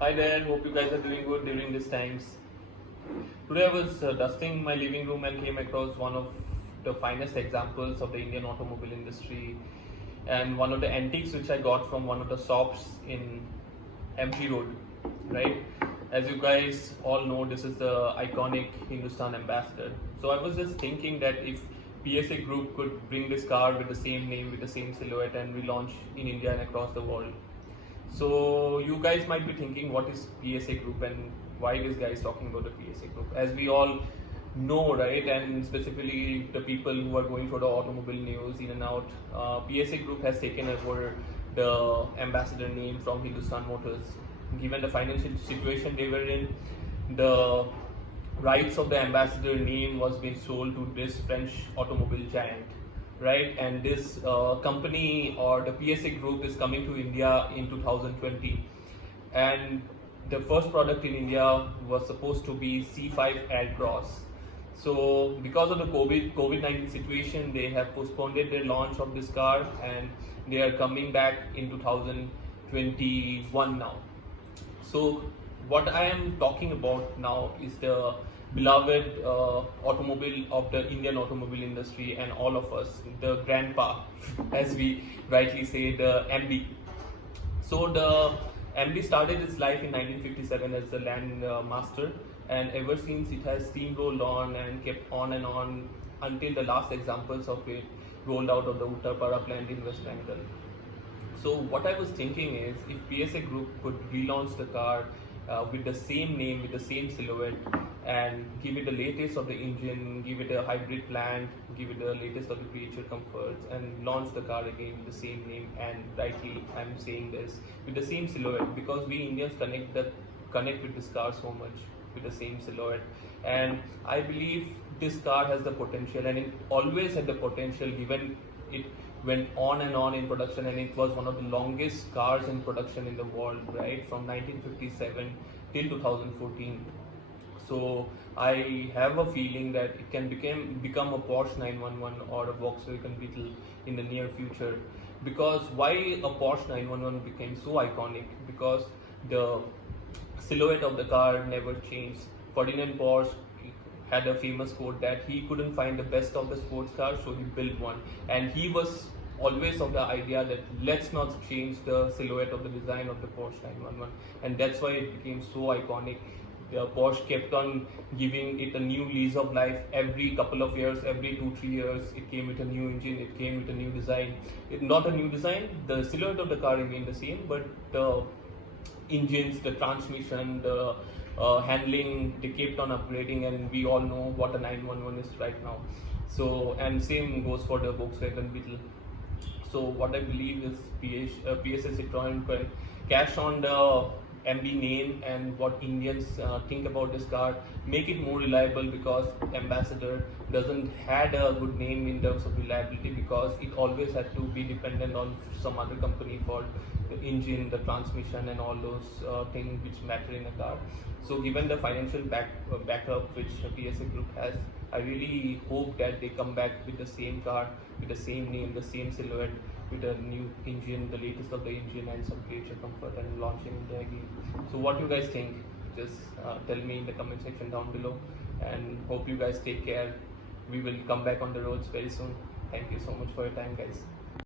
Hi there, hope you guys are doing good during these times. Today I was dusting my living room and came across one of the finest examples of the Indian automobile industry and one of the antiques which I got from one of the shops in MG Road, right? As you guys all know, this is the iconic Hindustan Ambassador. So I was just thinking that if PSA Group could bring this car with the same name, with the same silhouette and relaunch in India and across the world, so you guys might be thinking, what is PSA Group and why this guy is talking about the PSA Group? As we all know, right, and specifically the people who are going for the automobile news in and out, PSA Group has taken over the ambassador name from Hindustan Motors. Given the financial situation they were in, the rights of the ambassador name was being sold to this French automobile giant, right? And this company or the PSA Group is coming to India in 2020, and the first product in India was supposed to be C5 Aircross. So because of the COVID-19 situation, they have postponed their launch of this car, and they are coming back in 2021 now. So what I am talking about now is the beloved automobile of the Indian automobile industry and all of us, the grandpa, as we rightly say, the MB. So the MB started its life in 1957 as the land master, and ever since it has steamrolled on and kept on and on until the last examples of it rolled out of the Uttarpara plant in West Bengal. So what I was thinking is, if PSA Group could relaunch the car with the same name, with the same silhouette, and give it the latest of the engine, give it a hybrid plant, give it the latest of the creature comforts, and launch the car again with the same name, and rightly I'm saying this, with the same silhouette, because we Indians connect with this car so much, with the same silhouette. And I believe this car has the potential, and it always had the potential, given it went on and on in production, and it was one of the longest cars in production in the world, right, from 1957 till 2014. So I have a feeling that it can become a Porsche 911 or a Volkswagen Beetle in the near future. Because why a Porsche 911 became so iconic? Because the silhouette of the car never changed. Ferdinand Porsche had a famous quote that he couldn't find the best of the sports car, so he built one. And he was always of the idea that let's not change the silhouette of the design of the Porsche 911, and that's why it became so iconic. Porsche kept on giving it a new lease of life every couple of years, every 2-3 years. It came with a new engine, it came with a new design. Not a new design, the silhouette of the car remained the same, but the engines, the transmission, the handling, they kept on upgrading, and we all know what a 911 is right now. So, and same goes for the Volkswagen Beetle. So what I believe is PSA Citroën can cash on the MB name and what Indians think about this car, make it more reliable, because Ambassador doesn't had a good name in terms of reliability, because it always had to be dependent on some other company for the engine, the transmission, and all those things which matter in a car. So given the financial backup which PSA Group has, I really hope that they come back with the same car, with the same name, the same silhouette, with a new engine, the latest of the engine, and some creature comfort, and launching India again. So what do you guys think? Just tell me in the comment section down below, and hope you guys take care. We will come back on the roads very soon. Thank you so much for your time, guys.